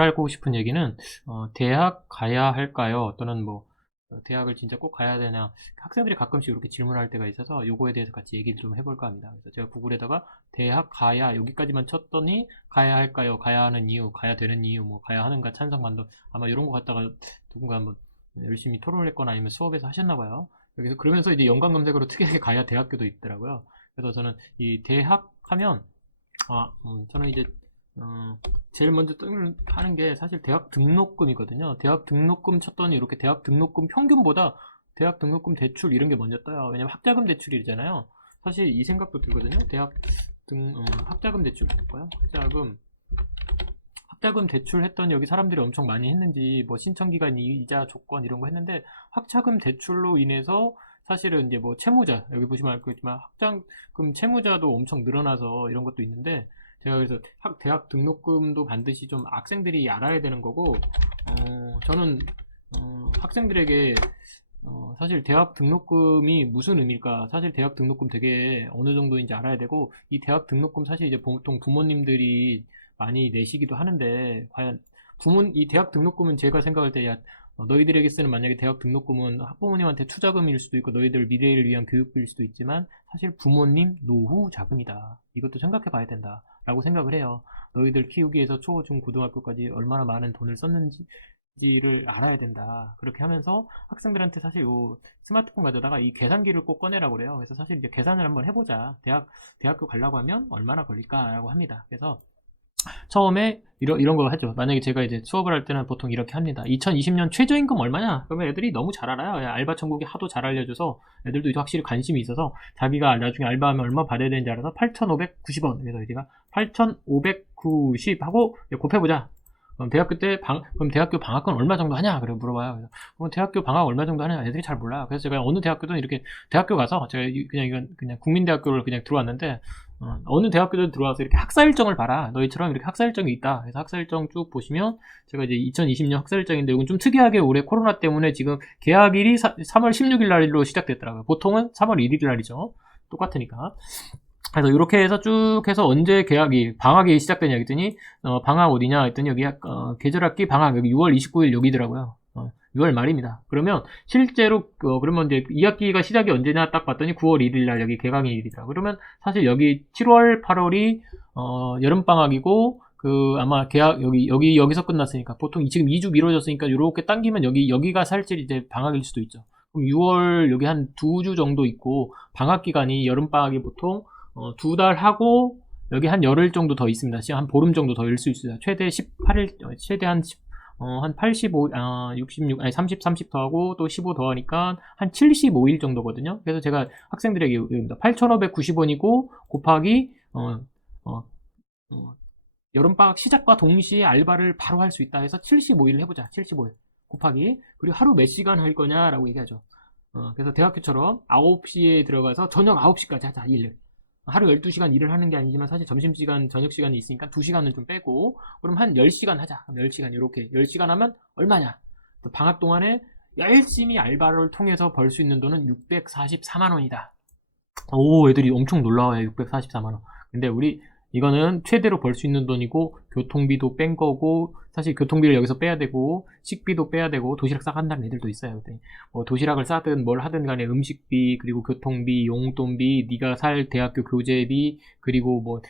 오늘 하고 싶은 얘기는 대학 가야 할까요? 또는 뭐 대학을 진짜 꼭 가야 되냐? 학생들이 가끔씩 이렇게 질문할 때가 있어서 요거에 대해서 같이 얘기를 좀 해볼까 합니다. 그래서 제가 구글에다가 대학 가야 여기까지만 쳤더니 가야 할까요? 가야 하는 이유, 가야 되는 이유, 뭐 가야 하는가 찬성 반대 아마 이런 거 갖다가 누군가 한번 열심히 토론을 했거나 아니면 수업에서 하셨나 봐요. 여기서 그러면서 이제 연관 검색어로 특이하게 가야 대학교도 있더라고요. 그래서 저는 이 대학 하면 저는 이제 제일 먼저 하는 게 사실 대학 등록금이거든요. 대학 등록금 쳤더니 이렇게 대학 등록금 평균보다 대학 등록금 대출 이런 게 먼저 떠요. 왜냐면 학자금 대출이잖아요. 사실 이 생각도 들거든요. 대학 학자금 대출 볼까요? 학자금 대출 했더니 여기 사람들이 엄청 많이 했는지 뭐 신청기간 이자 조건 이런 거 했는데 학자금 대출로 인해서 사실은 이제 뭐 채무자 여기 보시면 알겠지만 학자금 채무자도 엄청 늘어나서 이런 것도 있는데 제가 그래서 대학 등록금도 반드시 좀 학생들이 알아야 되는 거고 저는 학생들에게 사실 대학 등록금이 무슨 의미일까 사실 대학 등록금 되게 어느 정도인지 알아야 되고 이 대학 등록금 사실 이제 보통 부모님들이 많이 내시기도 하는데 과연 이 대학 등록금은 제가 생각할 때 너희들에게 쓰는 만약에 대학 등록금은 학부모님한테 투자금일 수도 있고 너희들 미래를 위한 교육비일 수도 있지만 사실 부모님 노후 자금이다. 이것도 생각해 봐야 된다 라고 생각을 해요. 너희들 키우기 위해서 초, 중, 고등학교까지 얼마나 많은 돈을 썼는지를 알아야 된다. 그렇게 하면서 학생들한테 사실 요 스마트폰 가져다가 이 계산기를 꼭 꺼내라고 그래요. 그래서 사실 이제 계산을 한번 해보자. 대학교 가려고 하면 얼마나 걸릴까라고 합니다. 그래서 처음에 이런 거 하죠. 만약에 제가 이제 수업을 할 때는 보통 이렇게 합니다. 2020년 최저임금 얼마냐? 그러면 애들이 너무 잘 알아요. 알바 천국이 하도 잘 알려줘서 애들도 이제 확실히 관심이 있어서 자기가 나중에 알바하면 얼마 받아야 되는지 알아서 8,590원. 그래서 우리가 8,590 하고 곱해보자. 그럼 대학교 방학금 얼마 정도 하냐? 그래 물어봐요. 그럼 대학교 방학 얼마 정도 하냐? 애들이 잘 몰라요. 그래서 제가 어느 대학교든 이렇게 대학교 가서 제가 그냥 국민대학교를 그냥 들어왔는데 어느 대학교든 들어와서 이렇게 학사 일정을 봐라. 너희처럼 이렇게 학사 일정이 있다. 그래서 학사 일정 쭉 보시면 제가 이제 2020년 학사 일정인데 이건 좀 특이하게 올해 코로나 때문에 지금 개학일이 3월 16일 날로 시작됐더라고요. 보통은 3월 1일 날이죠. 똑같으니까. 그래서 이렇게 해서 쭉 해서 언제 방학이 시작되냐 했더니 방학 어디냐 했더니 여기 계절학기 방학 여기 6월 29일 여기더라고요. 6월 말입니다. 그러면 실제로 그러면 이제 2학기가 시작이 언제냐 딱 봤더니 9월 1일 날 여기 개강일이다. 그러면 사실 여기 7월 8월이 여름 방학이고 아마 여기서 끝났으니까 보통 지금 2주 미뤄졌으니까 이렇게 당기면 여기가 살짝 이제 방학일 수도 있죠. 그럼 6월 여기 한 2주 정도 있고 방학 기간이 여름 방학이 보통 2달 하고 여기 한 열흘 정도 더 있습니다. 한 보름 정도 더 일 수 있어요. 최대 18일 최대 한 85, 66, 아니 30 더하고 또 15 더하니까 한 75일 정도거든요. 그래서 제가 학생들에게 얘기합니다. 8,590원이고 곱하기 여름방학 시작과 동시에 알바를 바로 할 수 있다 해서 75일 해보자. 75일 곱하기 그리고 하루 몇 시간 할 거냐라고 얘기하죠. 그래서 대학교처럼 9시에 들어가서 저녁 9시까지 하자. 일을 하루 12시간 일을 하는 게 아니지만 사실 점심시간, 저녁시간이 있으니까 2시간은 좀 빼고 그럼 한 10시간 하자. 그럼 10시간 이렇게 10시간 하면 얼마냐? 방학 동안에 열심히 알바를 통해서 벌 수 있는 돈은 644만 원이다. 오, 애들이 엄청 놀라워요. 644만 원. 근데 이거는 최대로 벌 수 있는 돈이고 교통비도 뺀 거고 사실 교통비를 여기서 빼야 되고 식비도 빼야 되고 도시락 싸간다는 애들도 있어요. 뭐 도시락을 싸든 뭘 하든 간에 음식비 그리고 교통비 용돈비 네가 살 대학교 교재비 그리고 뭐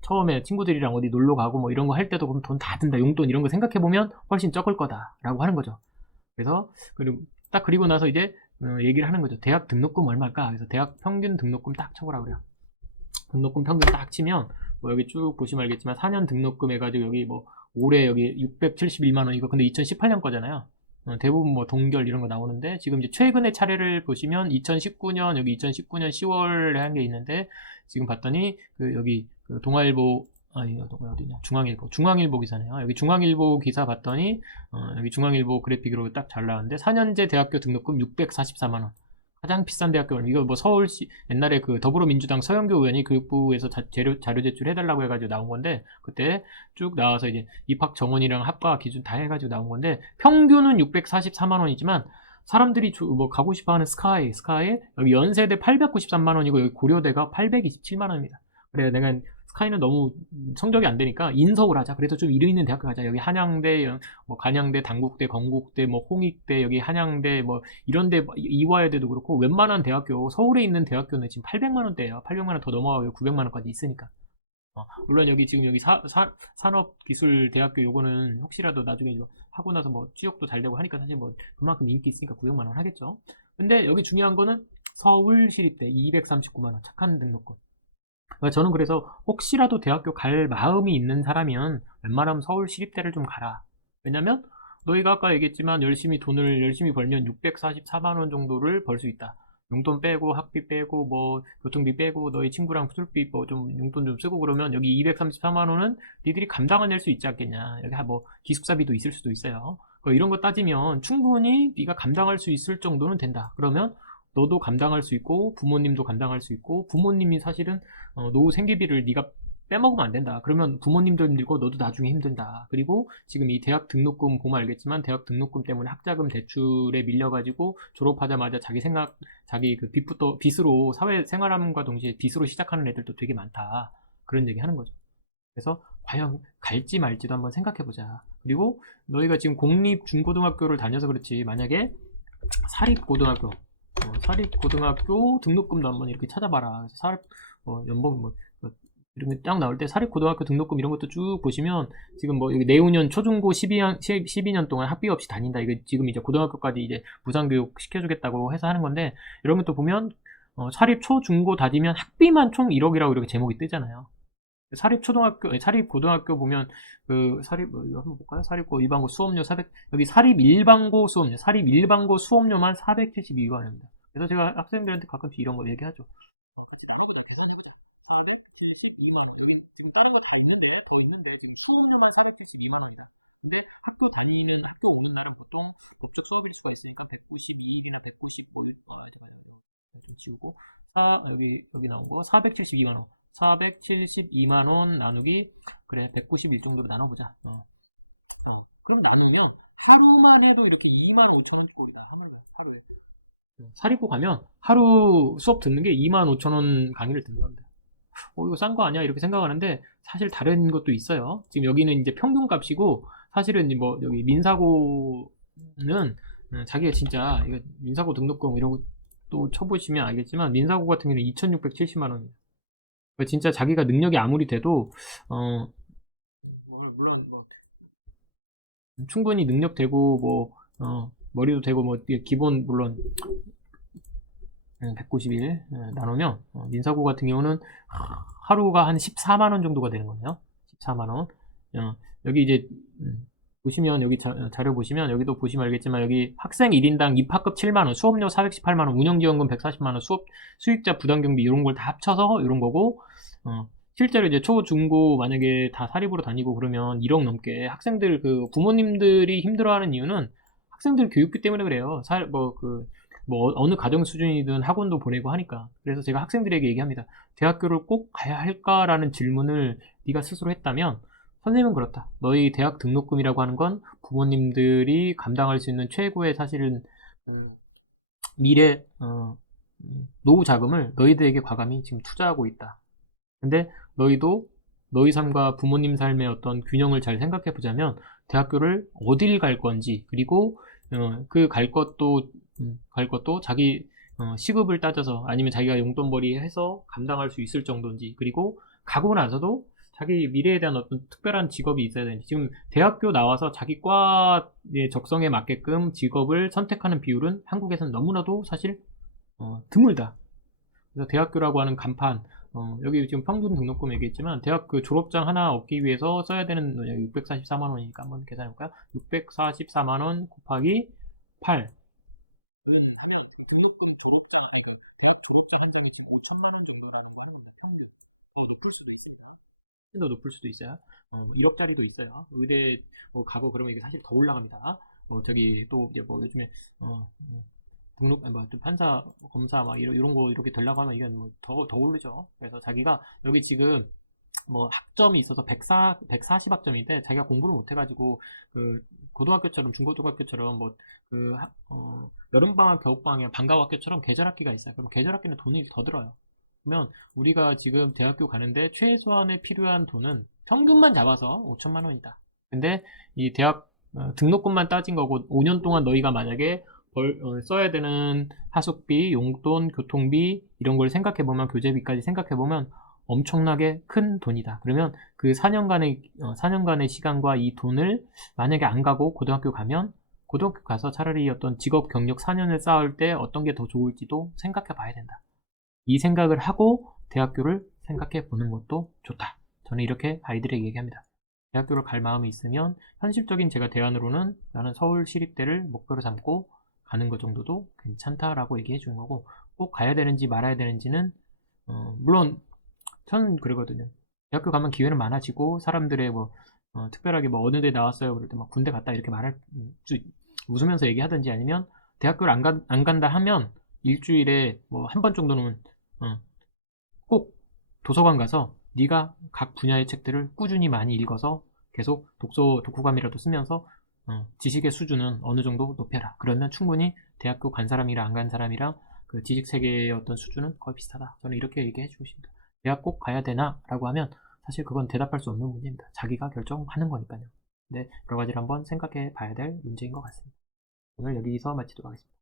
처음에 친구들이랑 어디 놀러 가고 뭐 이런 거 할 때도 그럼 돈 다 든다. 용돈 이런 거 생각해 보면 훨씬 적을 거다라고 하는 거죠. 그래서 그리고 나서 이제 얘기를 하는 거죠. 대학 등록금 얼마일까? 그래서 대학 평균 등록금 딱 쳐보라 그래요. 등록금 평균 딱 치면 뭐 여기 쭉 보시면 알겠지만 4년 등록금 해가지고 여기 뭐 올해 여기 671만원 이거 근데 2018년 거잖아요. 대부분 뭐 동결 이런 거 나오는데 지금 이제 최근의 차례를 보시면 2019년 여기 2019년 10월에 한 게 있는데 지금 봤더니 여기 동아일보 어디냐 중앙일보 기사네요. 여기 중앙일보 기사 봤더니 여기 중앙일보 그래픽으로 딱 잘 나왔는데 4년제 대학교 등록금 644만원 가장 비싼 대학교 이거 뭐 서울시 옛날에 더불어민주당 서영교 의원이 교육부에서 자료 제출해달라고 해가지고 나온 건데 그때 쭉 나와서 이제 입학 정원이랑 학과 기준 다 해가지고 나온 건데 평균은 644만 원이지만 사람들이 뭐 가고 싶어하는 스카이 여기 연세대 893만 원이고 여기 고려대가 827만 원입니다. 그래 내가 스카이는 너무 성적이 안 되니까 인서울 하자. 그래도 좀 이름 있는 대학교 가자. 여기 한양대, 뭐 간양대, 단국대, 건국대, 뭐 홍익대, 여기 한양대, 뭐 이런데 이화여대도 그렇고 웬만한 대학교 서울에 있는 대학교는 지금 800만 원대예요. 800만 원 더 넘어가고 900만 원까지 있으니까. 물론 여기 지금 여기 산업기술대학교 요거는 혹시라도 나중에 하고 나서 뭐 취업도 잘 되고 하니까 사실 뭐 그만큼 인기 있으니까 900만 원 하겠죠. 근데 여기 중요한 거는 서울시립대 239만 원 착한 등록금. 저는 그래서 혹시라도 대학교 갈 마음이 있는 사람이면 웬만하면 서울시립대를 좀 가라. 왜냐면 너희가 아까 얘기했지만 돈을 열심히 벌면 644만 원 정도를 벌 수 있다. 용돈 빼고 학비 빼고 뭐 교통비 빼고 너희 친구랑 술비 뭐 좀 용돈 좀 쓰고 그러면 여기 234만 원은 니들이 감당해낼 수 있지 않겠냐. 여기 뭐 기숙사비도 있을 수도 있어요. 이런 거 따지면 충분히 네가 감당할 수 있을 정도는 된다. 그러면 너도 감당할 수 있고 부모님도 감당할 수 있고 부모님이 사실은 노후 생계비를 네가 빼먹으면 안 된다. 그러면 부모님도 힘들고 너도 나중에 힘든다. 그리고 지금 이 대학 등록금 보면 알겠지만 대학 등록금 때문에 학자금 대출에 밀려가지고 졸업하자마자 자기 그 빚으로 사회생활함과 동시에 빚으로 시작하는 애들도 되게 많다. 그런 얘기 하는 거죠. 그래서 과연 갈지 말지도 한번 생각해보자. 그리고 너희가 지금 공립 중고등학교를 다녀서 그렇지 만약에 사립고등학교 등록금도 한번 이렇게 찾아봐라. 연봉 이런 게 딱 나올 때 사립고등학교 등록금 이런 것도 쭉 보시면 지금 뭐 여기 내후년 초중고 12년 동안 학비 없이 다닌다. 이게 지금 이제 고등학교까지 이제 무상교육 시켜주겠다고 해서 하는 건데 이런 것도 보면 사립 초중고 다지면 학비만 총 1억이라고 이렇게 제목이 뜨잖아요. 사립고등학교 보면 이거 한번 볼까요? 사립고 일반고 수업료 400 여기 사립일반고 수업료만 472만 원입니다. 그래서 제가 학생들한테 가끔씩 이런 거 얘기하죠. 472만 원. 여기 지금 다른 거 다 있는데 지금 수업료만 472만 원이다. 근데 학교 오는 날은 보통 법적 수업일 수가 있으니까 192일이나 195일 좀 지우고 여기 나온 거 472만 원. 472만 원 나누기 그래 191 정도로 나눠보자. 그럼 나누면 하루만 해도 이렇게 2만 5천 원 꼴이다. 하루에. 사립고 가면 하루 수업 듣는 게 2만 5천 원 강의를 듣는 겁니다. 이거 싼 거 아니야? 이렇게 생각하는데 사실 다른 것도 있어요. 지금 여기는 이제 평균 값이고 사실은 뭐 여기 민사고는 자기가 진짜 이거 민사고 등록금 이런 것도 쳐보시면 알겠지만 민사고 같은 경우는 2,670만 원이에요. 진짜 자기가 능력이 아무리 돼도 물론 뭐 충분히 능력 되고 머리도 되고 기본 물론 191 나누면 민사고 같은 경우는 하루가 한 14만 원 정도가 되는 거네요. 14만 원. 여기 이제 보시면 여기 자료 보시면 여기도 보시면 알겠지만 여기 학생 1인당 입학급 7만 원, 수업료 418만 원, 운영지원금 140만 원, 수익자 부담경비 이런 걸 다 합쳐서 이런 거고 실제로 이제 초, 중고 만약에 다 사립으로 다니고 그러면 1억 넘게 학생들 부모님들이 힘들어하는 이유는 학생들 교육비 때문에 그래요. 어느 가정 수준이든 학원도 보내고 하니까. 그래서 제가 학생들에게 얘기합니다. 대학교를 꼭 가야 할까라는 질문을 네가 스스로 했다면 선생님은 그렇다. 너희 대학 등록금이라고 하는 건 부모님들이 감당할 수 있는 최고의 사실은 미래 노후 자금을 너희들에게 과감히 지금 투자하고 있다. 근데 너희도 너희 삶과 부모님 삶의 어떤 균형을 잘 생각해 보자면 대학교를 어딜 갈 건지 그리고 갈 것도 자기 시급을 따져서 아니면 자기가 용돈벌이 해서 감당할 수 있을 정도인지 그리고 가고 나서도 자기 미래에 대한 어떤 특별한 직업이 있어야 되는지 지금 대학교 나와서 자기 과의 적성에 맞게끔 직업을 선택하는 비율은 한국에서는 너무나도 사실 드물다. 그래서 대학교라고 하는 간판 여기 지금 평균 등록금 얘기했지만 대학 졸업장 하나 얻기 위해서 써야 되는 644만 원이니까 한번 계산해볼까요? 644만 원 곱하기 8 등록금 대학 졸업장 한 장이 지금 5천만 원 정도라는 거 합니다. 평균. 더 높을 수도 있습니다. 더 높을 수도 있어요. 1억짜리도 있어요. 의대 가고 그러면 이게 사실 더 올라갑니다. 저기 또 이제 요즘에 판사, 검사 이런 거 이렇게 되려고 하면 이건 더 오르죠. 그래서 자기가 여기 지금 학점이 있어서 140학점인데 자기가 공부를 못해가지고 고등학교처럼 중고등학교처럼 여름방학 겨울방학 방과학교처럼 계절학기가 있어요. 그럼 계절학기는 돈이 더 들어요. 그러면 우리가 지금 대학교 가는데 최소한에 필요한 돈은 평균만 잡아서 5천만 원이다. 근데 이 대학 등록금만 따진 거고 5년 동안 너희가 만약에 써야 되는 하숙비, 용돈, 교통비 이런 걸 생각해보면 교재비까지 생각해보면 엄청나게 큰 돈이다. 그러면 그 4년간의 시간과 이 돈을 만약에 안 가고 고등학교 가면 고등학교 가서 차라리 어떤 직업 경력 4년을 쌓을 때 어떤 게 더 좋을지도 생각해 봐야 된다. 이 생각을 하고 대학교를 생각해 보는 것도 좋다. 저는 이렇게 아이들에게 얘기합니다. 대학교를 갈 마음이 있으면 현실적인 제가 대안으로는 나는 서울시립대를 목표로 삼고 가는 것 정도도 괜찮다라고 얘기해 주는 거고, 꼭 가야 되는지 말아야 되는지는 물론 저는 그러거든요. 대학교 가면 기회는 많아지고 사람들의 특별하게 어느 데 나왔어요 그럴 때 막 군대 갔다 이렇게 말할 수 웃으면서 얘기하든지, 아니면 대학교를 안 간다 하면 일주일에 한 번 정도는 꼭 도서관 가서 네가 각 분야의 책들을 꾸준히 많이 읽어서 계속 독후감이라도 쓰면서 지식의 수준은 어느 정도 높여라. 그러면 충분히 대학교 간 사람이랑 안 간 사람이랑 그 지식 세계의 어떤 수준은 거의 비슷하다. 저는 이렇게 얘기해 주고 싶습니다. 대학 꼭 가야 되나? 라고 하면 사실 그건 대답할 수 없는 문제입니다. 자기가 결정하는 거니까요. 네, 여러 가지를 한번 생각해 봐야 될 문제인 것 같습니다. 오늘 여기서 마치도록 하겠습니다.